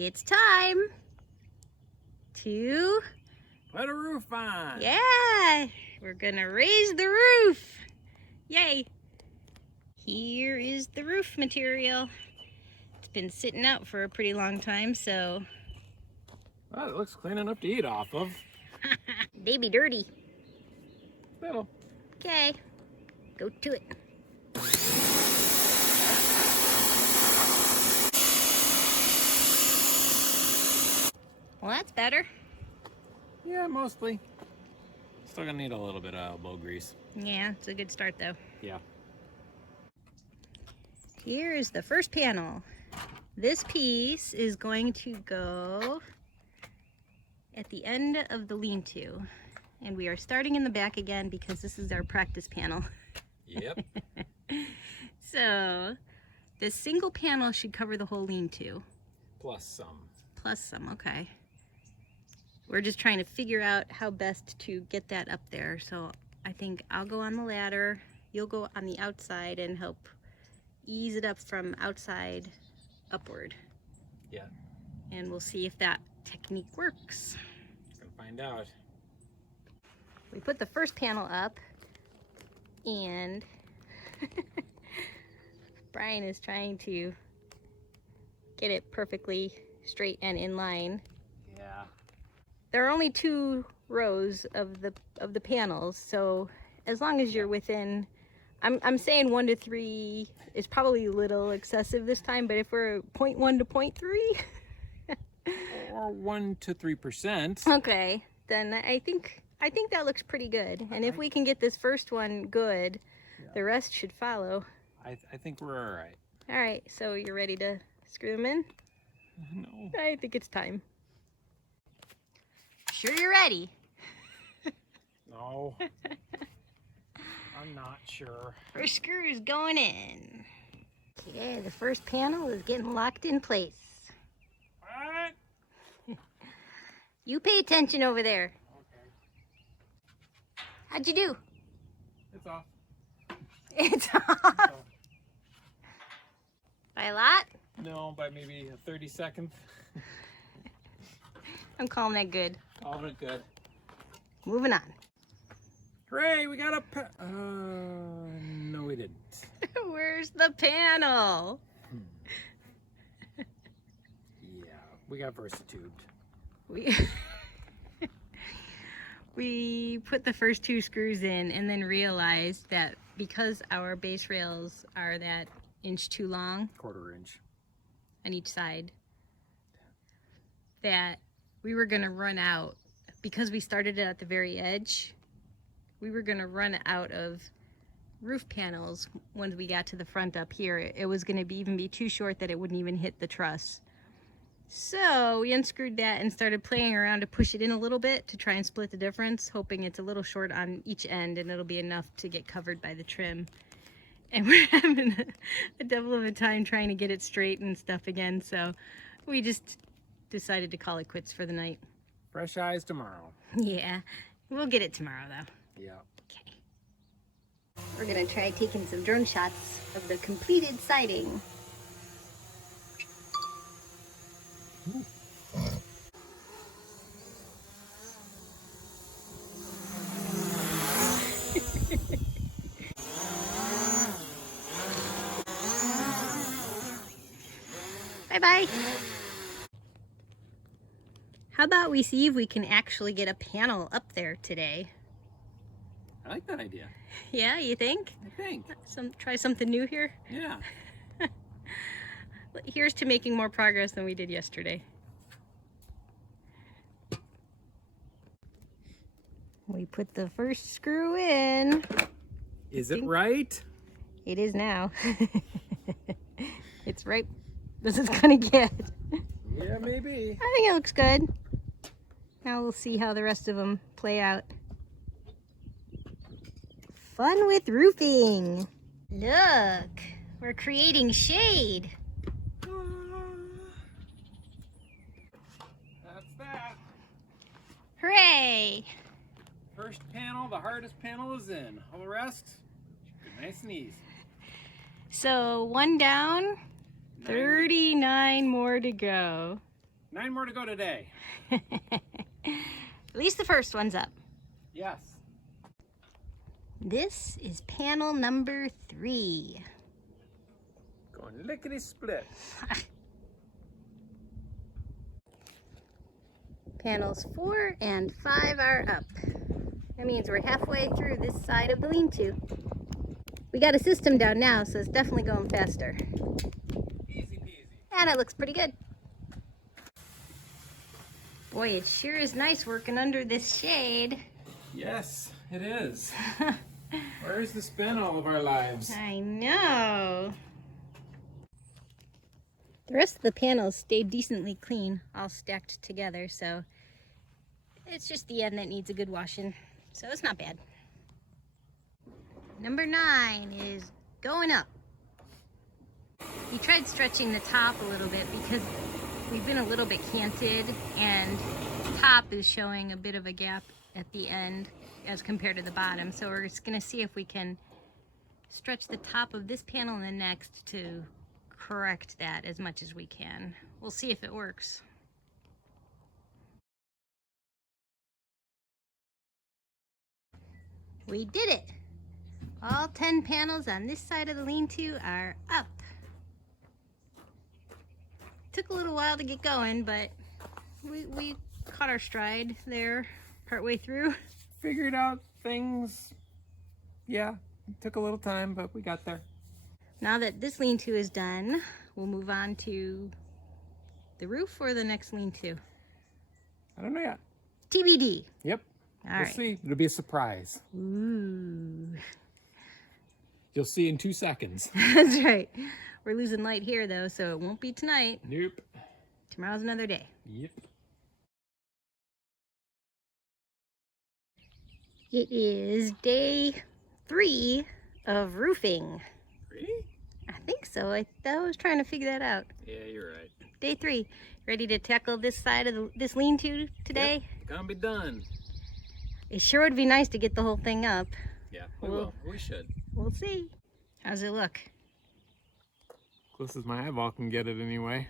It's time to put a roof on. Yeah, we're gonna raise the roof. Yay. Here is the roof material. It's been sitting out for a pretty long time, so. Well, it looks clean enough to eat off of. They be dirty. Little. Okay, go to it. Well, that's better. Yeah, mostly. Still gonna need a little bit of elbow grease. Yeah, it's a good start though. Yeah. Here is the first panel. This piece is going to go at the end of the lean-to. And we are starting in the back again because this is our practice panel. Yep. So, the single panel should cover the whole lean-to. Plus some. Plus some, okay. We're just trying to figure out how best to get that up there. So I think I'll go on the ladder, you'll go on the outside and help ease it up from outside upward. Yeah. And we'll see if that technique works. Gonna find out. We put the first panel up and Brian is trying to get it perfectly straight and in line. Yeah. There are only 2 rows of the panels, so as long as you're within, I'm saying 1 to 3 is probably a little excessive this time, but if we're 0.1 to 0.3 or 1 to 3%. okay, then I think that looks pretty good. And if we can get this first one good, the rest should follow. I think we're all right. All right, so you're ready to screw them in? No. I think it's time. Sure you're ready? No. I'm not sure. First screw is going in. Okay, the first panel is getting locked in place. What? You pay attention over there. Okay. How'd you do? It's off. It's off. By a lot? No, by maybe a 32nd. I'm calling that good. All of it good. Moving on. Hooray, we got a no we didn't. Where's the panel? Yeah, we got VersaTubed. We put the first 2 screws in and then realized that because our base rails are that inch too long, 1/4 inch on each side, that we were gonna run out, because we started it at the very edge, we were gonna run out of roof panels when we got to the front up here. It was gonna even be too short that it wouldn't even hit the truss. So we unscrewed that and started playing around to push it in a little bit to try and split the difference, hoping it's a little short on each end and it'll be enough to get covered by the trim. And we're having a devil of a time trying to get it straight and stuff again, so we just decided to call it quits for the night. Fresh eyes tomorrow. Yeah, we'll get it tomorrow though. Yeah. Okay. We're gonna try taking some drone shots of the completed siding. Bye-bye. How about we see if we can actually get a panel up there today? I like that idea. Yeah, you think? I think. Try something new here? Yeah. Here's to making more progress than we did yesterday. We put the first screw in. Is it right? It is now. It's right. This is gonna get. Yeah, maybe. I think it looks good. Now we'll see how the rest of them play out. Fun with roofing. Look, we're creating shade. That's that. Hooray! First panel, the hardest panel is in. All the rest, nice and easy. So 1 down, 39 more to go. 9 more to go today. At least the first one's up. Yes. This is panel number 3. Going lickety split. Panels 4 and 5 are up. That means we're halfway through this side of the lean-to. We got a system down now, so it's definitely going faster. Easy peasy. And it looks pretty good. Boy, it sure is nice working under this shade. Yes, it is. Where's the spin all of our lives? I know. The rest of the panels stayed decently clean, all stacked together, so it's just the end that needs a good washing. So it's not bad. Number 9 is going up. We tried stretching the top a little bit because we've been a little bit canted, and the top is showing a bit of a gap at the end as compared to the bottom. So we're just gonna see if we can stretch the top of this panel and the next to correct that as much as we can. We'll see if it works. We did it! All 10 panels on this side of the lean-to are up. Took a little while to get going, but we caught our stride there partway through. Figured out things. Yeah, it took a little time, but we got there. Now that this lean-to is done, we'll move on to the roof or the next lean-to. I don't know yet. TBD. Yep. All We'll right. see. It'll be a surprise. Ooh. You'll see in 2 seconds. That's right. We're losing light here though, so it won't be tonight. Nope. Tomorrow's another day. Yep. It is day 3 of roofing. 3? I think so. I was trying to figure that out. Yeah, you're right. Day 3. Ready to tackle this side of this lean-to today? Yep. Gonna be done. It sure would be nice to get the whole thing up. Yeah, we will. We should. We'll see. How's it look? Close as my eyeball can get it anyway.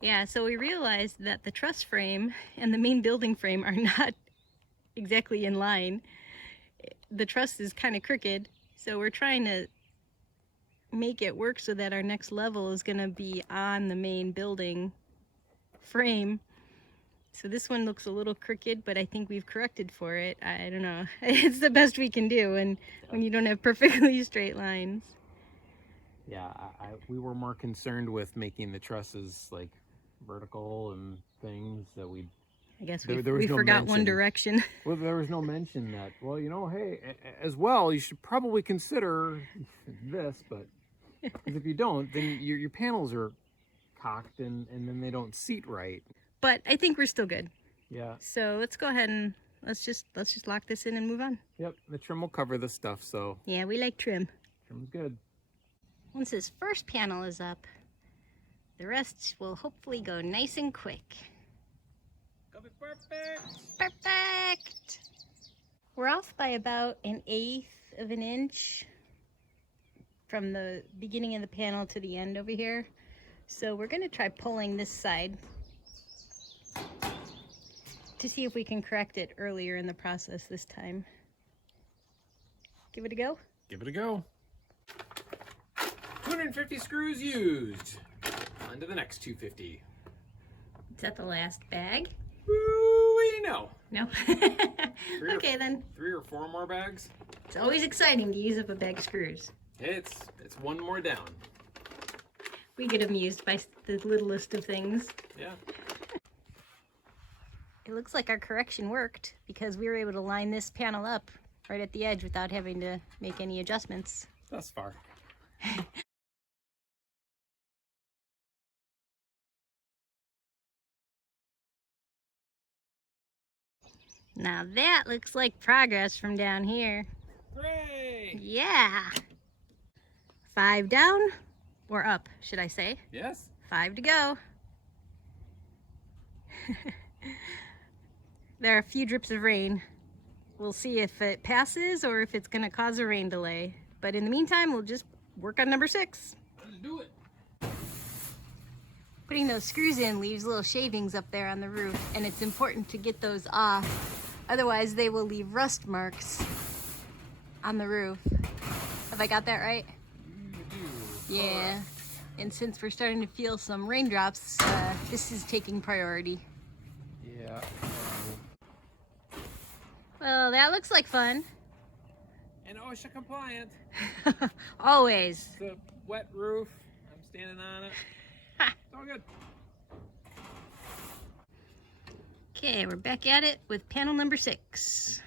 Yeah, so we realized that the truss frame and the main building frame are not exactly in line. The truss is kind of crooked, so we're trying to make it work so that our next level is going to be on the main building frame. So this one looks a little crooked, but I think we've corrected for it. I don't know. It's the best we can do when you don't have perfectly straight lines. Yeah, we were more concerned with making the trusses like vertical and things that we. I guess There we was no forgot one mention. direction. Well, there was no mention that. Well, you know, hey, as well, you should probably consider this, but 'cause if you don't, then your panels are cocked and then they don't seat right. But I think we're still good. Yeah. So let's go ahead and let's just lock this in and move on. Yep. The trim will cover this stuff, so Yeah, we like trim. trim's good. Once this first panel is up, the rest will hopefully go nice and quick. It'll be perfect. Perfect! We're off by about 1/8 of an inch from the beginning of the panel to the end over here. So we're going to try pulling this side to see if we can correct it earlier in the process this time. Give it a go. Give it a go. 250 screws used. On to the next 250. Is that the last bag? Ooh, no. No? Okay then. 3 or 4 more bags. It's always exciting to use up a bag of screws. It's one more down. We get amused by the littlest of things. Yeah. It looks like our correction worked because we were able to line this panel up right at the edge without having to make any adjustments. Thus far. Now that looks like progress from down here. Hooray! Yeah. 5 down, or up, should I say. Yes? 5 to go. There are a few drips of rain. We'll see if it passes or if it's going to cause a rain delay. But in the meantime, we'll just work on number 6. Let's do it. putting those screws in leaves little shavings up there on the roof, and it's important to get those off. Otherwise, they will leave rust marks on the roof. Have I got that right? You do. Yeah. And since we're starting to feel some raindrops, this is taking priority. Yeah. Well, that looks like fun. And OSHA compliant. Always. It's a wet roof. I'm standing on it. It's all good. Okay, we're back at it with panel number 6.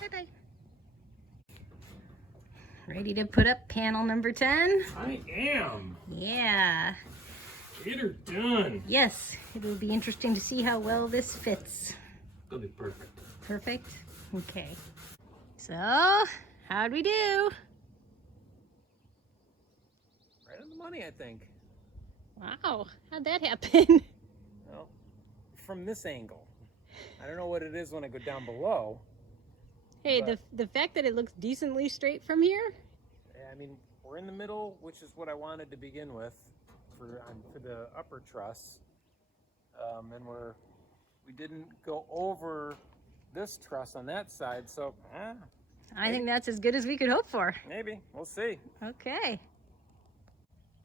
Bye-bye. Ready to put up panel number 10? I am. Yeah. Get her done. Yes, it'll be interesting to see how well this fits. It'll be perfect. Perfect? Okay. So, how'd we do? Right on the money, I think. Wow, how'd that happen? Well, from this angle. I don't know what it is when I go down below. Hey, But- the fact that it looks decently straight from here? I mean, we're in the middle, which is what I wanted to begin with for the upper truss. And we didn't go over this truss on that side, so I think that's as good as we could hope for. maybe. We'll see. Okay.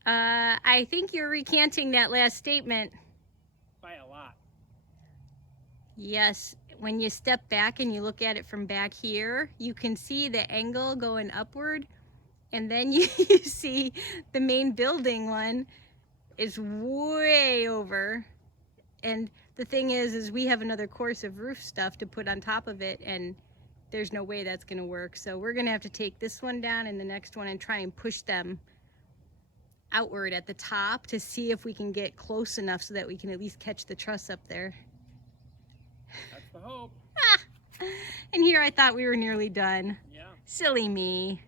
I think you're recanting that last statement. By a lot. Yes, when you step back and you look at it from back here, you can see the angle going upward, and then you see the main building one is way over. And the thing is we have another course of roof stuff to put on top of it, and there's no way that's gonna work. So we're gonna have to take this one down and the next one and try and push them outward at the top to see if we can get close enough so that we can at least catch the truss up there. That's the hope. And here I thought we were nearly done. Yeah. Silly me.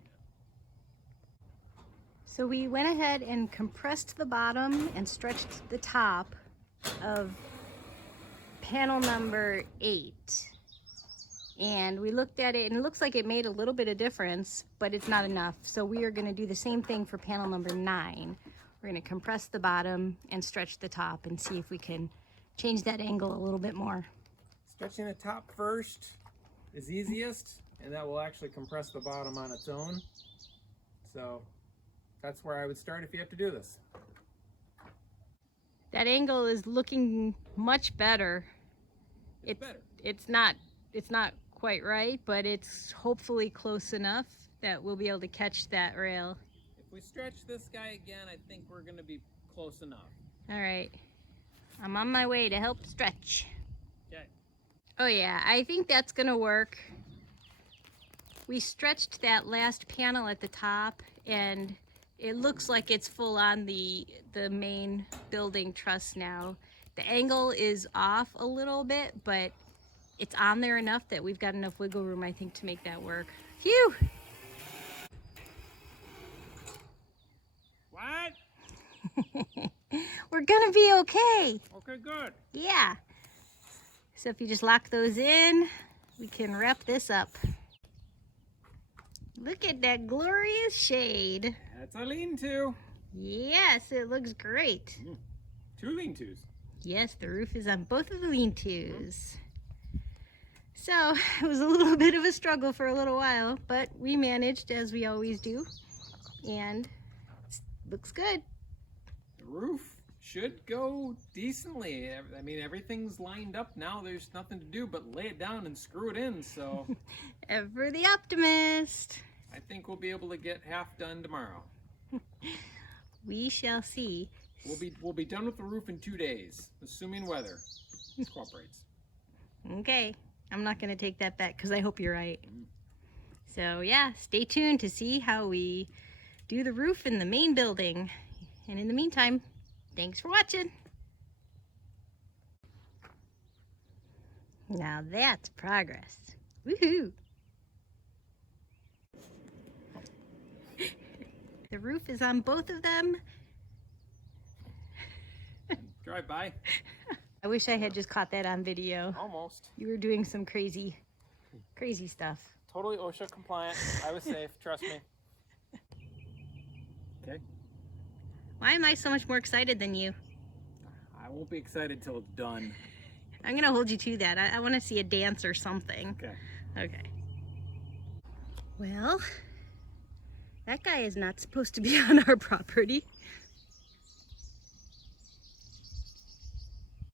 So we went ahead and compressed the bottom and stretched the top of panel number 8. And we looked at it and it looks like it made a little bit of difference, but it's not enough. So we are going to do the same thing for panel number 9. We're going to compress the bottom and stretch the top and see if we can change that angle a little bit more. Stretching the top first is easiest, and that will actually compress the bottom on its own. So that's where I would start if you have to do this. That angle is looking much better. It's better. It's not quite right, but it's hopefully close enough that we'll be able to catch that rail. If we stretch this guy again, I think we're going to be close enough. All right, I'm on my way to help stretch. Okay. Oh yeah, I think that's gonna work. We stretched that last panel at the top and it looks like it's full on the main building truss now. The angle is off a little bit, but it's on there enough that we've got enough wiggle room, I think, to make that work. Phew! What? We're gonna be okay. Okay, good. Yeah. So if you just lock those in, we can wrap this up. Look at that glorious shade. That's a lean-to. Yes, it looks great. 2 lean-tos. Yes, the roof is on both of the lean-tos. So it was a little bit of a struggle for a little while, but we managed as we always do, and it looks good. The roof should go decently. I mean, everything's lined up now. There's nothing to do but lay it down and screw it in. So Ever the optimist. I think we'll be able to get half done tomorrow. We shall see. We'll be done with the roof in 2 days, assuming weather cooperates. Okay, I'm not gonna take that back because I hope you're right. So yeah, stay tuned to see how we do the roof in the main building. And in the meantime, thanks for watching. Now that's progress. Woohoo! The roof is on both of them. Drive by. I wish I had just caught that on video. Almost. You were doing some crazy stuff. Totally OSHA compliant. I was safe, trust me. Okay. Why am I so much more excited than you? I won't be excited till it's done. I'm gonna hold you to that. I want to see a dance or something. Okay. Okay. Well, that guy is not supposed to be on our property.